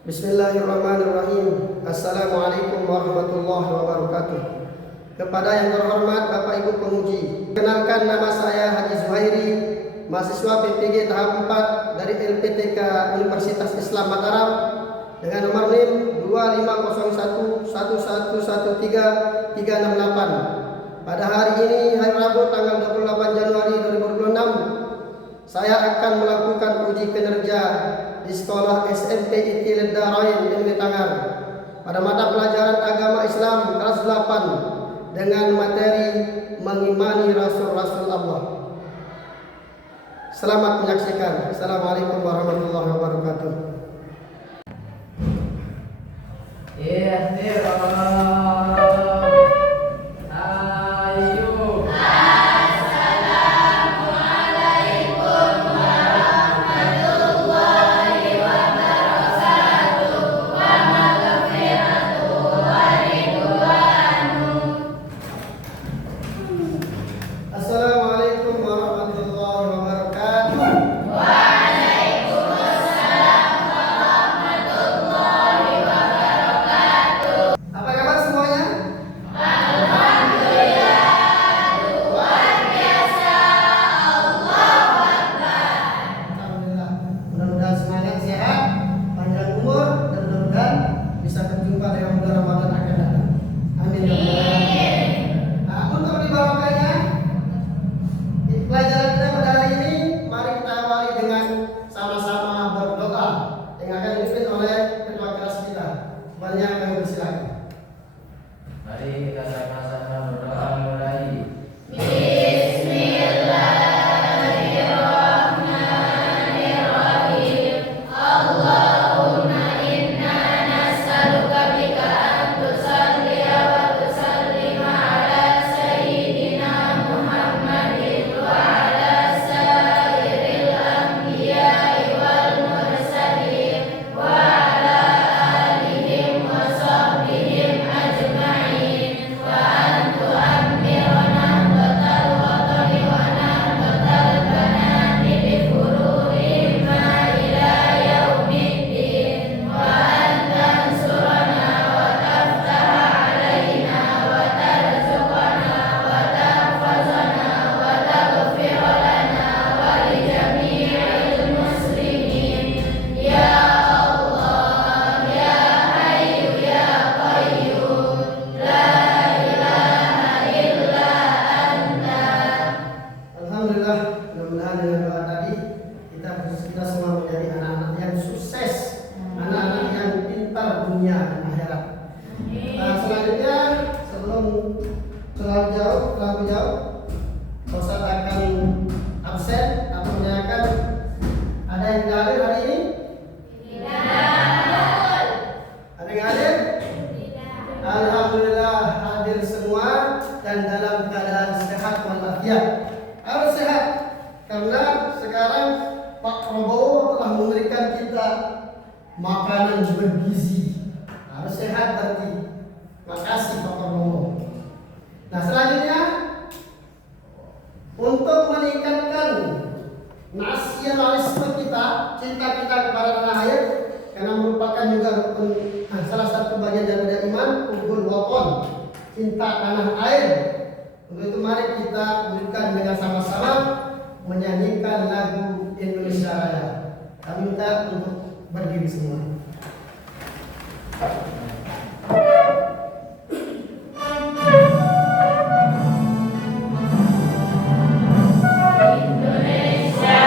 Bismillahirrahmanirrahim. Assalamualaikum warahmatullahi wabarakatuh. Kepada yang terhormat Bapak Ibu penguji, kenalkan nama saya Haji Zuhairi, mahasiswa PPG tahap 4 dari LPTK Universitas Islam Mataram dengan nomor NIM 2501111338. Pada hari ini, hari Rabu tanggal 28 Januari 2026, saya akan melakukan uji kinerja di sekolah SMP Itilid Darain Ilmi Tangar pada mata pelajaran agama Islam kelas 8 dengan materi mengimani Rasul-Rasul Allah. Selamat menyaksikan. Assalamualaikum warahmatullahi wabarakatuh. Mari kita sama-sama berdoa mulai. Bismillahirrahmanirrahim. Allahumma inna nas'aluka bika an tusalliya wa tusallima ala sayyidina Muhammadin wa ala sairil anbiya'i wal mursalin wa ala alihim wa sahbihim ajma'in. Mudah-mudahan dengan doa tadi kita semua menjadi anak-anak yang sukses, anak-anak yang pintar dunia dan akhirat. Selanjutnya sebelum terlalu jauh, Ustaz akan absen atau menyatakan ada yang hadir hari ini? Tidak. Ada yang hadir? Tidak. Alhamdulillah hadir semua dan dalam keadaan sehat walafiat. Harus sehat karena sekarang Pak Prabowo telah memberikan kita makanan bergizi. Harus sehat berarti. Makasih Pak Prabowo. Nah selanjutnya untuk meningkatkan nasionalisme kita, cinta kita kepada tanah air, karena merupakan juga salah satu bagian daripada iman, hubul waton, cinta tanah air. Untuk itu mari kita bukan dengan sama-sama menyanyikan lagu Indonesia Raya. Kami minta untuk berdiri semua. Indonesia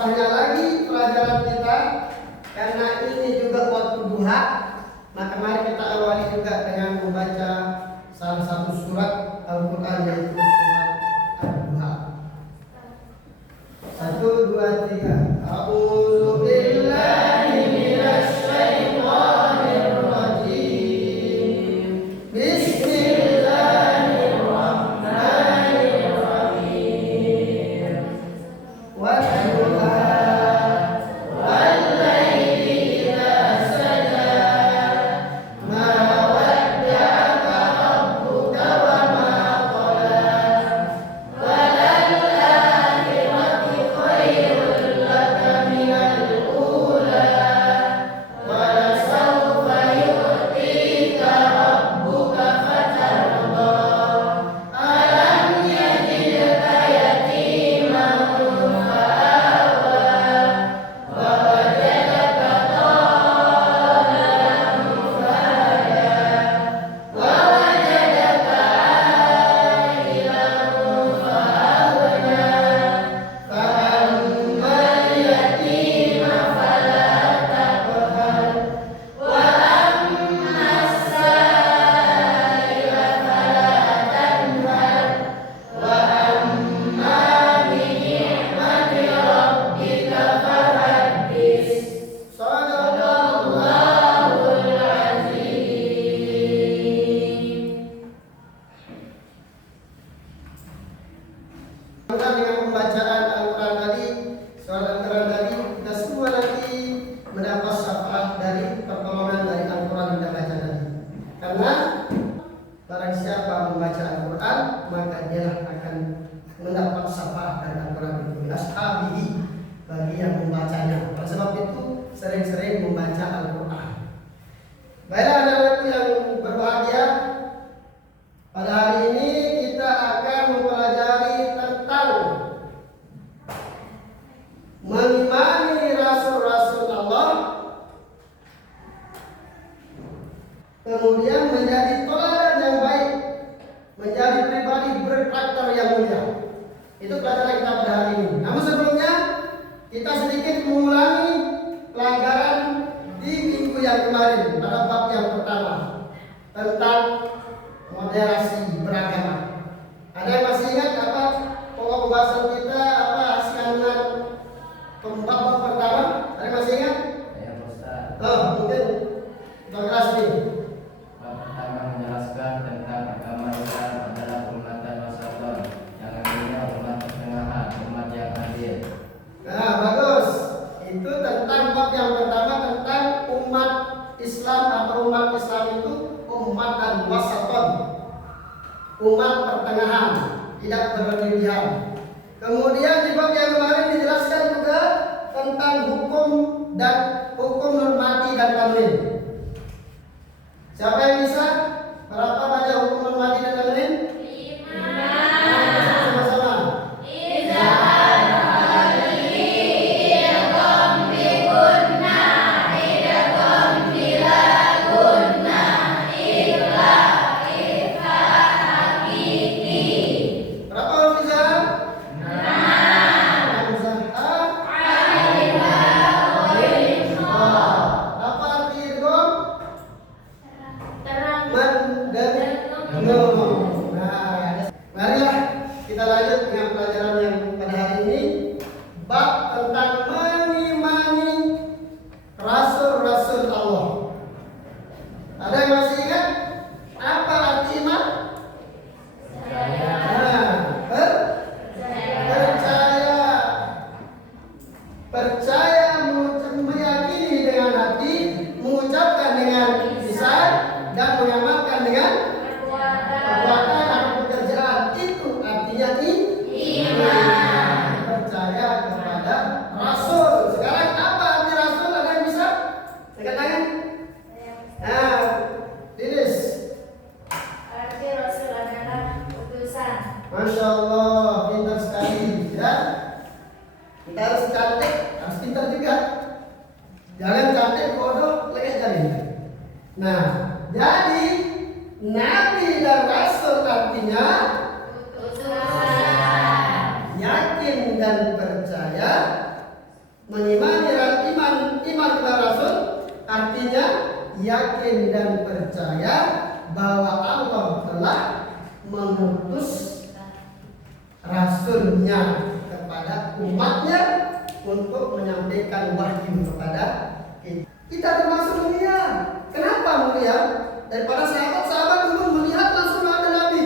bertambahnya lagi pelajaran kita karena ini juga waktu duha, maka mari kita awali juga dengan membaca salah satu surat Al-Quran yaitu surat Ad-Duha. 1, 2, 3. A'udzu billahi minasy syaithanir rajim. Bismillahirrahmanirrahim. Wad-duha wal-laili idza saja ma wadda'aka rabbuka wa ma qala walal-akhiratu khairul laka minal ula wa lasawfa yu'tika rabbuka fatarda alam yajidka yatiman fa'awa wa wajadaka dhalan fahada wa wajadaka a'ilan fa'aghna fa'ammal yatima fala taqhar wa ammas sa'ila fala tanhar wa amma bi ni'mati rabbika fahaddis. Shadaqallahul azim. Dengan pembacaan Al-Quran tadi, surat Al-Quran tadi, kita semua nanti mendapat syafaat dari pertolongan dari Al-Quran yang kita baca tadi. Karena barang siapa membaca Al-Quran, maka dia akan mendapat syafaat dari Al-Quran itu. Ashabihi, bagi yang membacanya. Oleh sebab itu, sering-sering membaca Al-Quran. Baiklah anak-anakku yang berbahagia, pada hari ini kita akan mempelajari tentang mengimani rasul-rasul Allah, kemudian menjadi teladan yang baik, menjadi pribadi berkarakter yang mulia. Itu pelajaran kita pada hari ini. Namun sebelumnya kita sedikit mengulangi pelajaran di minggu yang kemarin pada bab yang pertama tentang moderasi beragama. Ada yang masih ingat apa pokok pembahasan kita, apa hasil kandungan bab pertama? Ada yang masih ingat? Ya Ustaz, Mungkin kita kelas ini. bab pertama menjelaskan tentang agama Islam adalah umatan wasaton, yang artinya umat pertengahan, umat yang adil. Nah, bagus. Itu tentang bab yang pertama tentang umat Islam atau umat Islam itu umatan wasaton, umat pertengahan, tidak berlebihan. Kemudian di bab yang kemarin dijelaskan juga tentang hukum normati dan tanwin. Siapa yang bisa? Berapa banyak hukum normati dan tanwin? 5. Sama-sama. Berapa huruf izah? 6. Apa arti idgham? Mendengung. Nah, marilah kita lanjut dengan pelajaran yang pada hari ini, bab tentang mengimani rasul-rasul Allah. Ada yang masih ingat apa arti iman? Percaya, meyakini dengan hati, mengucapkan dengan lisan, dan mengamalkan dengan perbuatan atau pekerjaan. Itu artinya iman. Percaya kepada Rasul. Sekarang apa arti Rasul? Ada yang bisa? Angkat tangan. Nah, Lilis. Arti Rasul adalah utusan. Masya Allah, pintar sekali ya. Kita harus cantik, harus pintar juga. Jangan cantik bodoh, lagi tadi. Nah, jadi Nabi dan Rasul artinya Utusan. yakin dan percaya Mengimani iman kepada Rasul artinya yakin dan percaya bahwa Allah telah mengutus Rasulnya kepada umatnya untuk menyampaikan wahyu kepada kita. Kita termasuk mulia. Kenapa mulia? Daripada sahabat-sahabat dulu melihat langsung ada Nabi.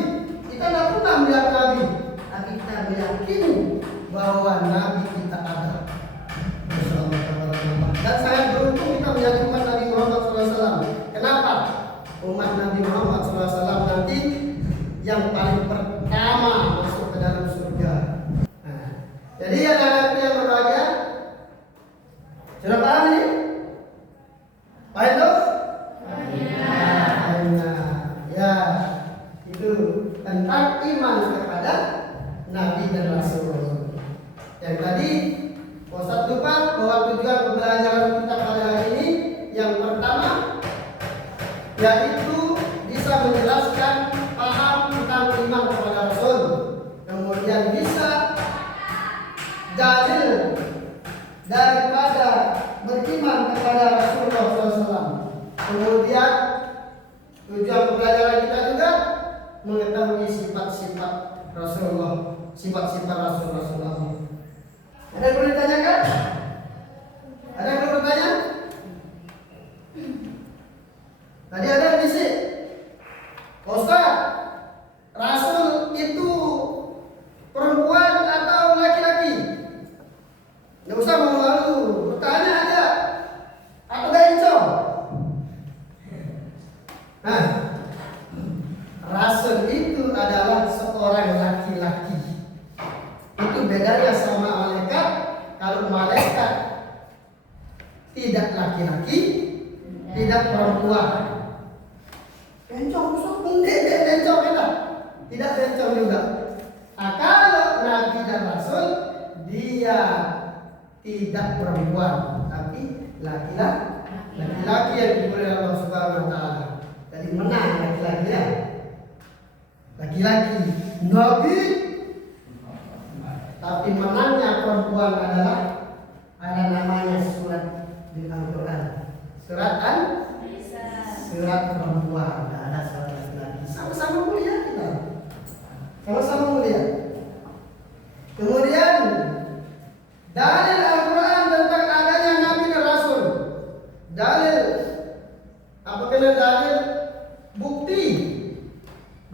Kita tidak pernah melihat Nabi, tapi kita meyakini bahwa Nabi kita ada. Masya Allah. Dan sangat beruntung kita menjadi umat Nabi Muhammad SAW. Kenapa? Umat Nabi Muhammad SAW nanti yang paling pertama masuk ke dalam surga. Nah, jadi anak-anakku yang berbahagia, sudah paham ini? Paham tuh? Ya, itu tentang iman kepada Nabi dan Rasul. Yang tadi Ustaz lupa bahwa tujuan pembelajaran kita pada hari ini yang pertama yaitu bisa menjelaskan paham tentang iman kepada Rasul, kemudian bisa dalil daripada beriman kepada Rasulullah SAW. Kemudian tujuan pembelajaran kita juga mengetahui sifat-sifat Rasulullah, sifat-sifat Rasulullah. Ada yang perlu ditanyakan? Ada yang perlu bertanya? Tadi ada yang bisik, Ustaz, Rasul itu perempuan atau laki-laki? Nggak usah malu-malu, bertanya aja. Atau bencong? Nah, Rasul itu adalah seorang laki-laki. Itu bedanya sama malaikat. Kalau malaikat tidak laki-laki, tidak perempuan. Bencong, bencong kita. Tidak bencong juga. Nah, kalau Nabi dan Rasul, dia tidak perempuan, tapi laki-laki yang diberi Allah Subhanahu Wa Taala. Jadi menang laki-laki ya. Laki-laki Nabi, tapi menangnya perempuan adalah ada namanya surat di Al-Quran. Surat perempuan, tidak ada surat laki-laki. Sama-sama mulia kita. Sama-sama mulia. Kemudian dalil Al-Quran tentang adanya Nabi dan Rasul. Dalil apa kena dalil?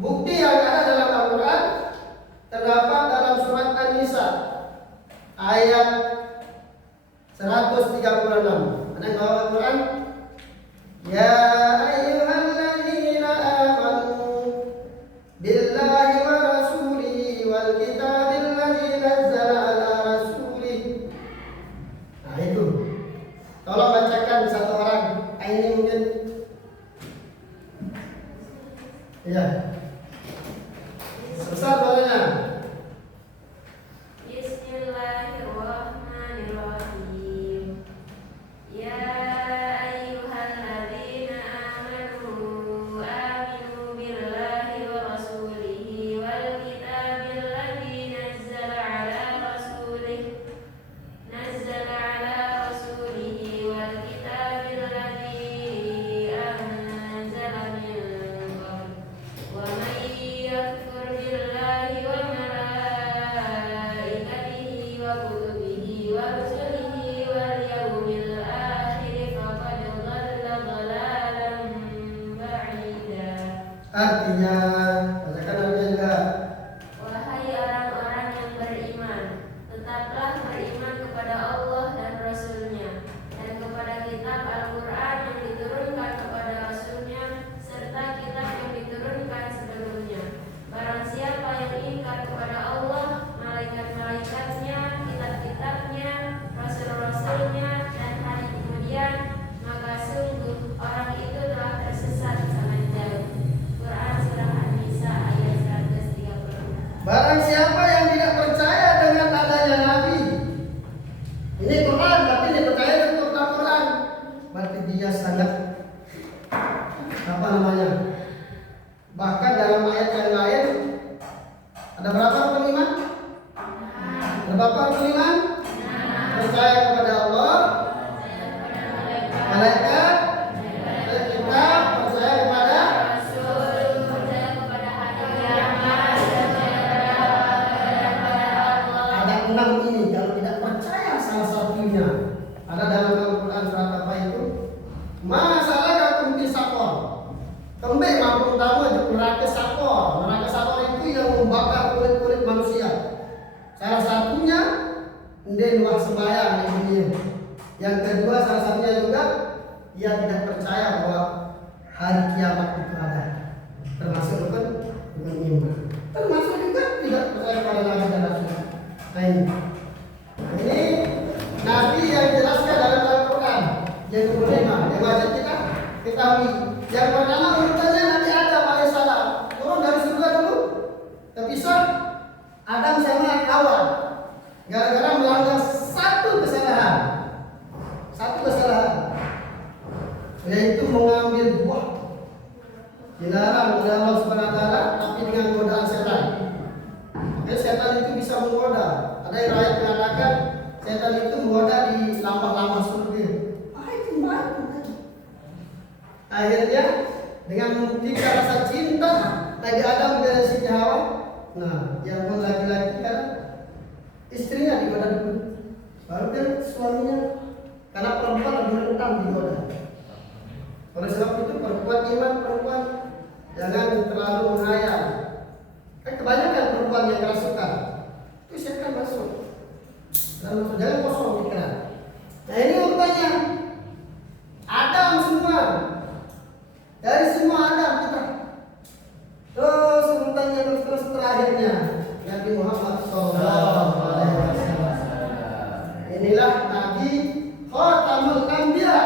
Bukti yang ada dalam Al-Quran terdapat dalam surat An-Nisa ayat 136. Ada yang bawa Al-Quran? Ya ayyuhalladzina amanu billahi wa rasulihi wal kitabil ladzi nazzala ala rasulih. Nah itu. Tolong bacakan satu orang. Ini mungkin. Iya. Ustaz bolehnya. Bismillahirrahmanirrahim. Ya ayyuhalladzina amanu aminu billahi wa rasulihi wal kitabil ladzi nazzala ala rasulihi wal kitabil ladzi anzala min qabl wa man yakfur billahi wa malaikatihi wa kutubihi wa rusulihi wal yawmil akhir faqad dhalla dhalalan ba'ida. Artinya, bacakan artinya juga. Wahai orang-orang yang beriman, tetaplah beriman kepada Allah dan Rasul-Nya, dan kepada kitab Al-Quran yang diturunkan kepada Rasul-Nya, serta kitab yang diturunkan sebelumnya. Barang siapa yang ingkar kepada Allah, malaikat-malaikatnya, kitab-kitabnya, Rasul-Rasulnya, dan hari kemudian, maka sungguh orang itu telah tersesat sangat jauh. Quran Surah An-Nisa ayat 136. Barang siapa yang tidak percaya dengan adanya Nabi, ini Quran, tapi dia percaya dengan Al-Quran, berarti dia sangat apa namanya? Bahkan dalam ayat yang lain ada berapa rukun iman? Ada berapa rukun iman? percaya kepada Allah, malaikat, kitab, percaya kepada ada 6 ini. Kalau tidak percaya salah satunya, ada dalam Al-Quran surat apa itu? Masalah kakum pisakor. Kembali mampu utama neraka sakor. Neraka sakor itu yang membakar kulit-kulit manusia. Salah satunya ndek luar sembahyang yang dunia. Yang kedua salah satunya juga dia tidak percaya bahwa hari kiamat itu ada. Termasuk bukan iman. Termasuk juga tidak percaya pada Nabi dan Rasul. Nah ini Nabi yang jelaskan dalam Al-Quran. Yang kelima, yang wajib kita ketahui. Yang pertama urutannya Nabi Adam alaihissalam turun dari surga dulu, terpisah Adam sama Hawa. Gara-gara melanggar satu kesalahan, yaitu mengambil buah. Dilarang oleh Allah Subhanahu Wa Taala, tapi dengan godaan setan. Makanya setan itu bisa menggoda. Ada yang ayat mengatakan setan itu menggoda di lambah-lambah surga. Akhirnya dengan membuktikan rasa cinta Nabi Adam dan Siti Hawa. Nah, yang pun laki-laki kan istrinya digoda dulu, baru kan suaminya. Karena perempuan lebih rentan digoda. Oleh sebab itu perempuan iman, perempuan jangan terlalu menghayal. Kan kebanyakan perempuan yang kerasukan itu setan masuk. Dan jangan kosong pikiran. Nah ini urutannya Adam semua. Dari semua Adam kita. Terus urutannya terus terakhirnya Nabi Muhammad SAW. Inilah Nabi Khatamul Anbiya,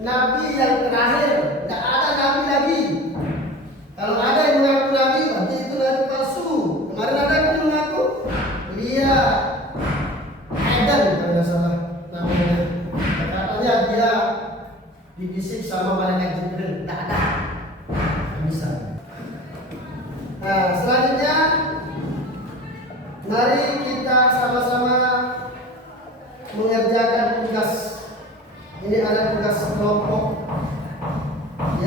Nabi yang terakhir. Tidak ada Nabi lagi. Kalau ada yang mengaku Nabi, berarti itu Nabi palsu. Kemarin ada yang mengaku Lia Eden, kalau tidak salah namanya. Katanya dia dibisik sama malaikat Jibril. Tidak ada. Tidak bisa. Nah, selanjutnya mari kita sama-sama mengerjakan tugas. Ini ada tugas kelompok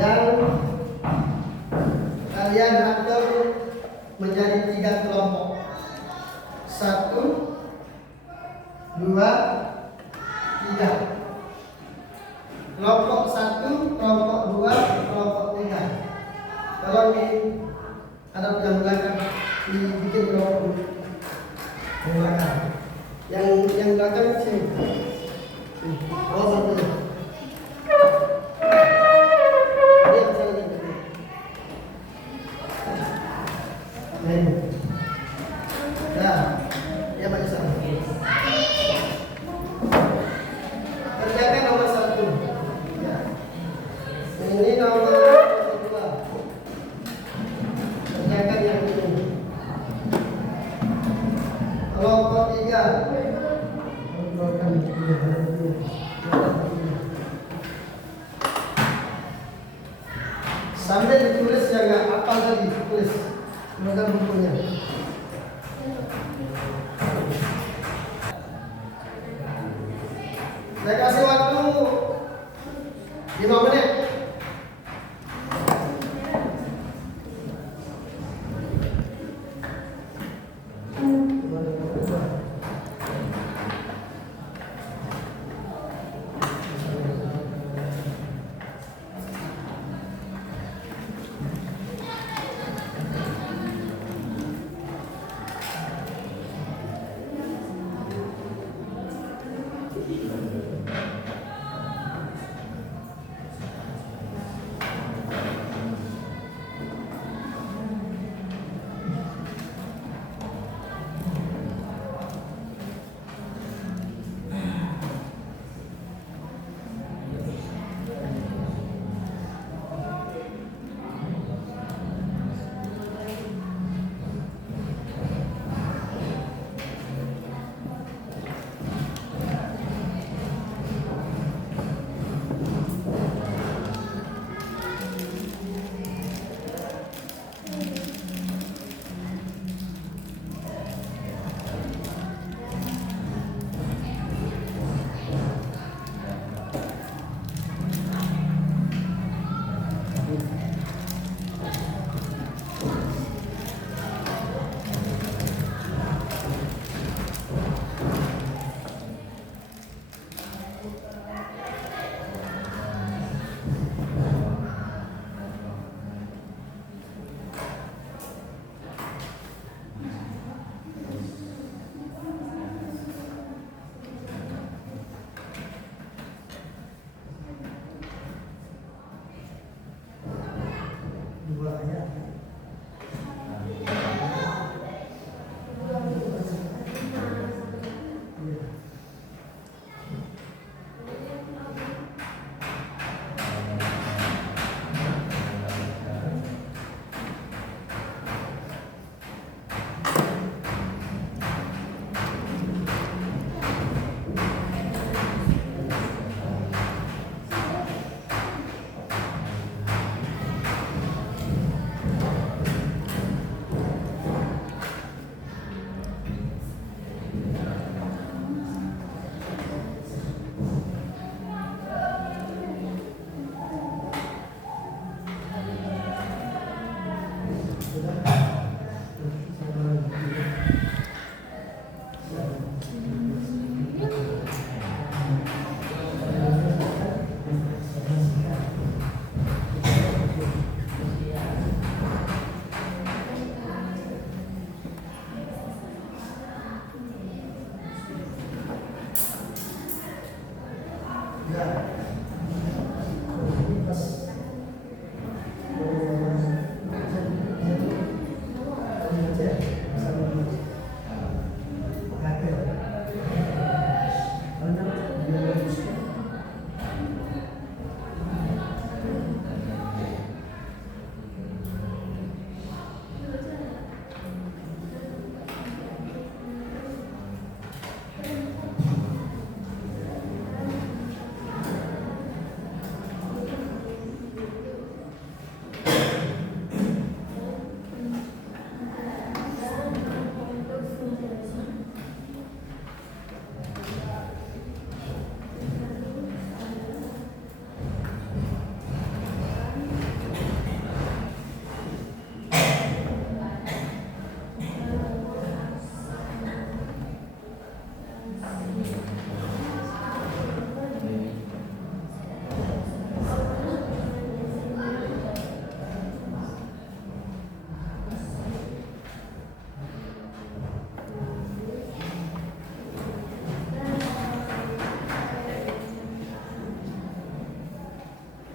yang kalian atur menjadi 3 kelompok. 1, 2, 3. Kelompok 1, kelompok 2, kelompok 3. Kalau ini ada yang belakang dibikin kelompok belakang. Yang belakang sini. Oh, betul. Dia bisa lihat. Nah, nah, dia baca sana. Kerjakan nomor 1. Ya. Ini nomor 2. Kerjakan yang ini. Kelompok 3. Sambil ditulis ya nggak apa tadi tulis memegang bukunya. Saya kasih waktu 5 menit.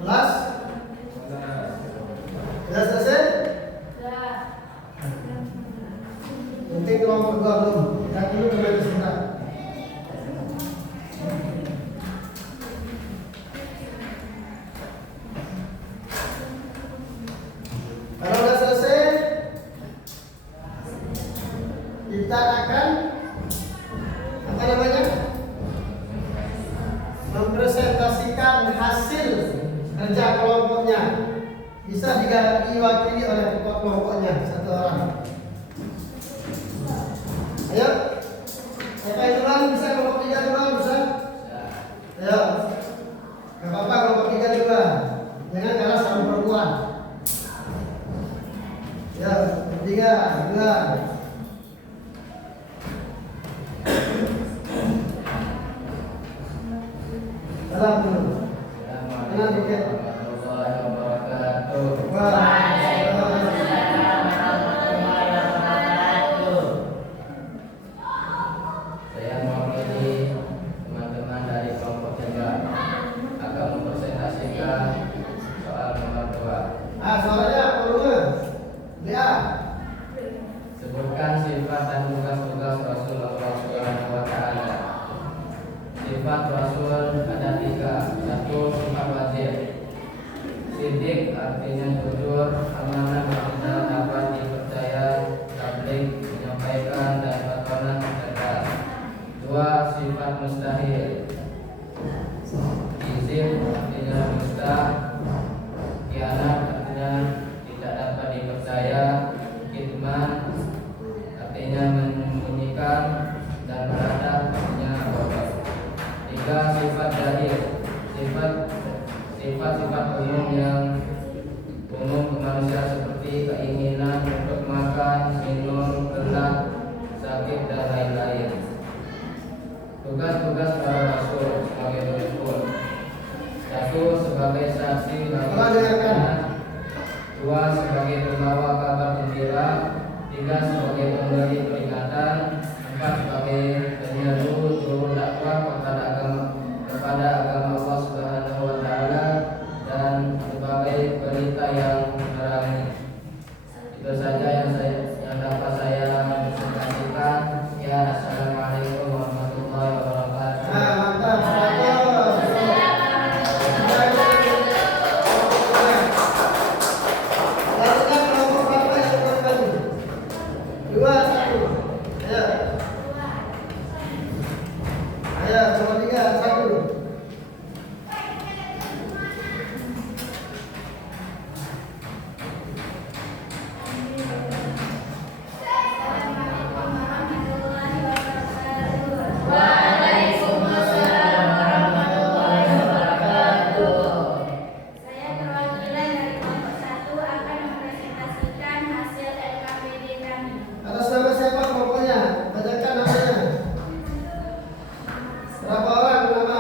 Kelas? Sudah selesai? Mungkin kelompok dua belum. Yang dulu kembali sebentar. Kalau sudah selesai, kita akan apa namanya? Mempresentasikan hasil kerja kelompoknya. Bisa diwakili oleh ketua kelompoknya satu orang. Ayo, siapa yang duluan? Bisa kelompok 3 duluan? Bisa? Ayo, gak apa-apa kelompok 3 duluan. Jangan kalah sama perempuan. Ya, 3 duluan. Salam dulu. Tenang dikit. Saya mewakili teman-teman dari kelompok jaga akan mempresentasikan soal nomor 2. Suaranya volume. Ya. Sebutkan sifat dan tugas-tugas Rasulullah SAW. Sifat Rasul ada 3. 1. Sifat wajib. Sidik artinya jujur, amanah artinya dapat dipercaya, tabligh menyampaikan dan berkenan cerdas. 2. Sifat mustahil. Izin artinya dusta, khianat artinya tidak dapat dipercaya, kitman artinya menyembunyikan, dan beradab artinya bodoh. 3. Sifat zahir. Sifat-sifat umum yang umum ke manusia seperti keinginan untuk makan, minum, lelah, sakit, dan lain-lain. Tugas-tugas para rasul sebagai berikut. 1. Sebagai saksi bagi kebenaran. 2. Sebagai pembawa kabar gembira. 3. Sebagai pemberi peringatan. 4. Sebagai penyeru juru dakwah kepada agama Allah Subhanahu wa taala, dan sebagai berita yang menerangi. Itu saja yang dapat saya presentasikan. Ya, assalamualaikum warahmatullahi wabarakatuh. Mantap. Lakukan kelompok berapa yang berbagi? 2, 1. Ayo. Ayo, kelompok 3, 1. Saya perwakilan dari kelompok 1 akan mempresentasikan hasil LKPD kami. Atas nama siapa kelompoknya? Bacakan namanya. Berapa orang nama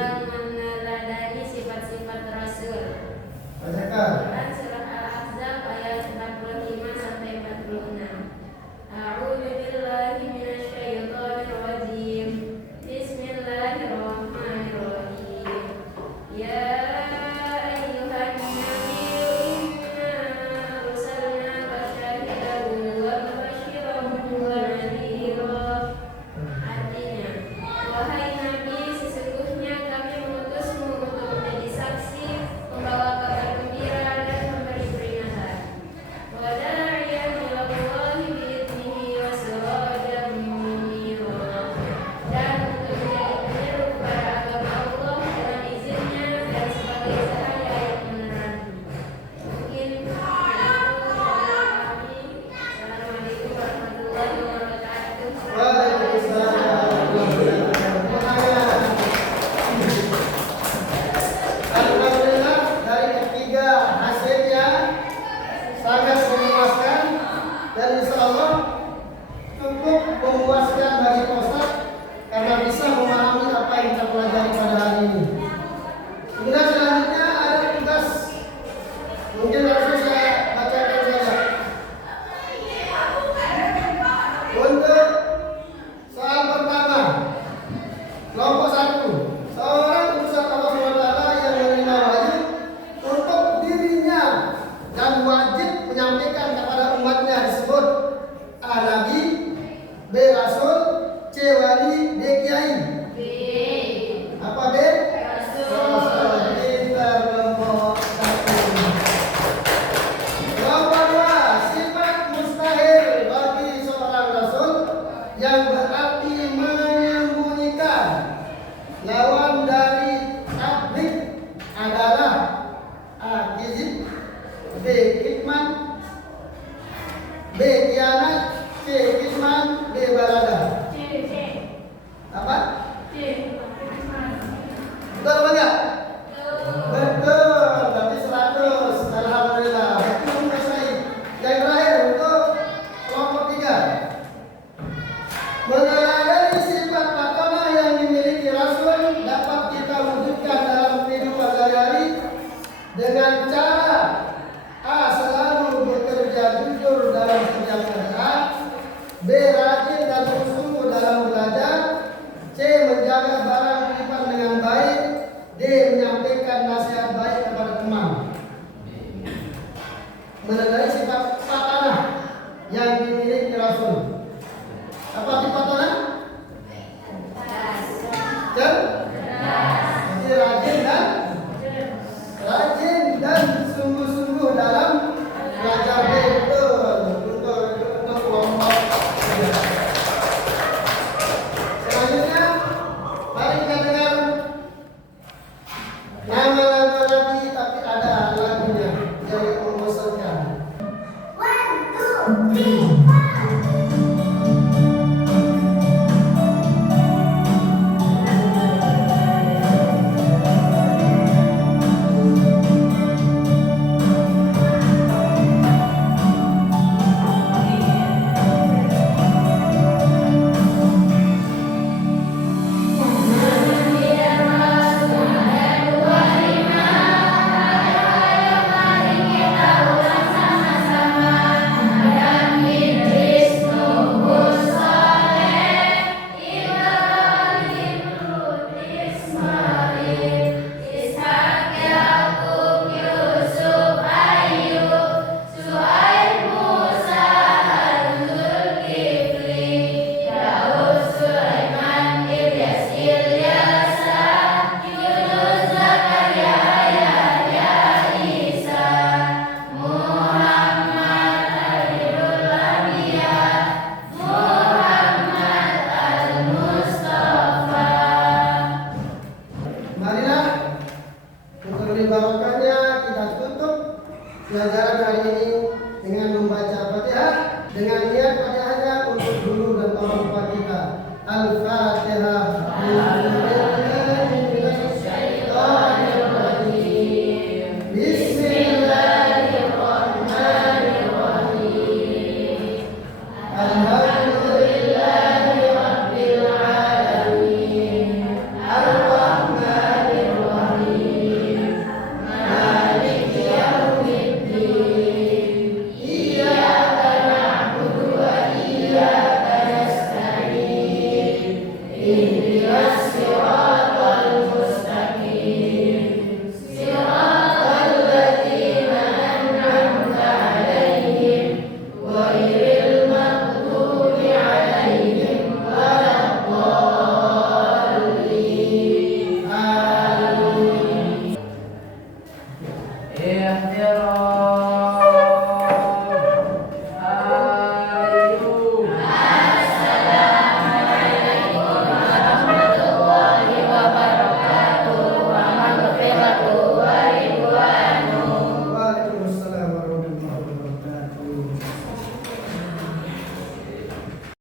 yang meneladani sifat-sifat Rasul. Bacakan. Quran surah Al-Ahzab ayat 45 sampai 46. A'udzu billahi minasyaitonir rajim. Bismillahirrahmanirrahim. Ya ayyuhan nabiyyu inna arsalnaka syahidan wa mubasysyiran wa nadhira. Artinya, wahai Nabi, sesungguhnya kami mengutusmu untuk menjadi saksi, membawa kabar gembira dan memberi peringatan. Wa da'iyan ila Allahi bi'idnihi wa sirajan munira. Dan untuk menjadi penyeru kepada agama Allah dengan izinnya dan sebagai cahaya yang menerangi. Mungkin itu kami. Assalamualaikum warahmatullahi wabarakatuh. Waalaikumsalam warahmatullahi wabarakatuh. Alhamdulillah, dari ketiga hasilnya sangat memuaskan dan insya Allah cukup memuaskan bagi Ustaz karena bisa memahami apa yang kita pelajari pada hari ini. Kemudian selanjutnya ada tugas, mungkin langsung saya bacakan saja. Untuk soal pertama, kelompok 1, seorang utusan Allah SWT yang menerima wahyu untuk dirinya dan wajib menyampaikan kepada umatnya disebut A. Nabi, B. Rasul, C. Wali, D. Kiai. Apa B? Rasul. Pintar kelompok 1. Kelompok 2, sifat mustahil bagi seorang rasul yang berarti menyembunyikan. Lawan dari tabligh adalah A. Kizib, B. Kitman, B. Kianat, C. Kitman, D. Balada. Apa? Betul apa enggak? Betul, berarti 100. Alhamdulillah. Betul Mas Said. Yang terakhir untuk kelompok 3. Meneladani sifat patonah yang dimiliki Rasul dapat kita wujudkan dalam kehidupan sehari-hari dengan cara A. Selalu bekerja jujur dalam setiap kerjaan, B. Rajin dan sungguh-sungguh dalam belajar, C. Menjaga barang titipan dengan baik, D. Menyampaikan nasihat baik kepada teman. Meneladani sifat patonah yang dimiliki Rasul. Apa sifat patonah? Rajin dan sungguh-sungguh dalam belajar. Betul untuk kelompok 3. Selanjutnya, mari kita dengar nama lagu lagi, tapi ada lagunya yang membosankan. 1, 2, 3, 4. pelajaran hari ini dengan membaca Fatihah dengan niat Fatihahnya untuk guru dan orang tua kita. Al-Fatihah.